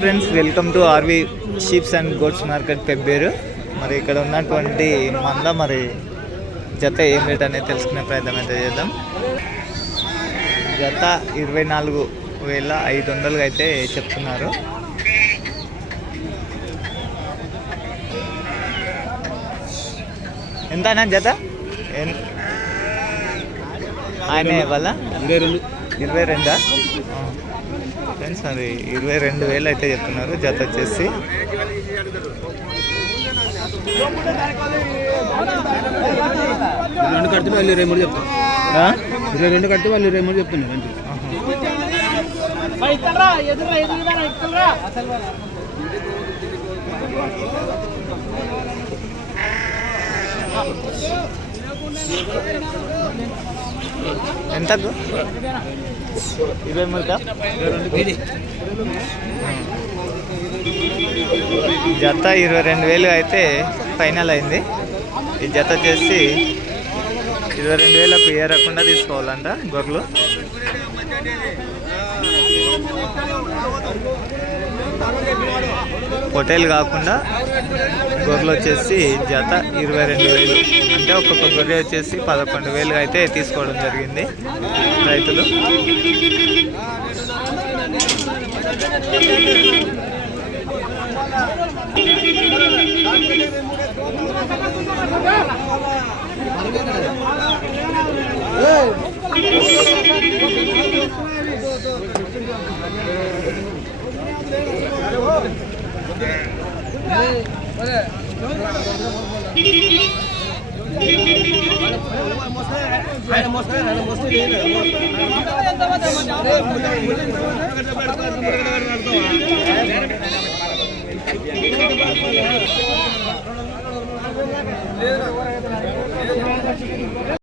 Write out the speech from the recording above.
Friends welcome to RV sheeps and goats market Pebberu. మరి ఇక్కడ ఉన్నటువంటి మంద మరి జత ఏం రేట్ అనేది తెలుసుకునే ప్రయత్నం అయితే చేద్దాం. జత ఇరవై నాలుగు వేల ఐదు వందలుగా అయితే చెప్తున్నారు. ఎంతనా జత? ఎన్- ఆయన వాళ్ళ ఇరవై రెండు. ఇరవై రెండా? ఫ్రెండ్స్ మరి ఇరవై రెండు వేలు అయితే చెప్తున్నారు జత వచ్చేసి రెండు కడితే వాళ్ళు ఇరవై మూడు చెప్తారు ఆ? ఇరవై రెండు కడితే వాళ్ళు ఇరవై మూడు చెప్తున్నారు అంతే ఆహా. ఇరవై జత ఇరవై రెండు వేలు అయితే ఫైనల్ అయింది. ఈ జత చేసి ఇరవై రెండు వేలకు ఏరకుండా తీసుకోవాలంట గొర్రెలు. హోటల్ కాకుండా గొర్రెలు వచ్చేసి జత ఇరవై రెండు వేలు. అంటే ఒక్కొక్క గొర్రె వచ్చేసి పదకొండు వేలు అయితే తీసుకోవడం జరిగింది రైతులు. లేదు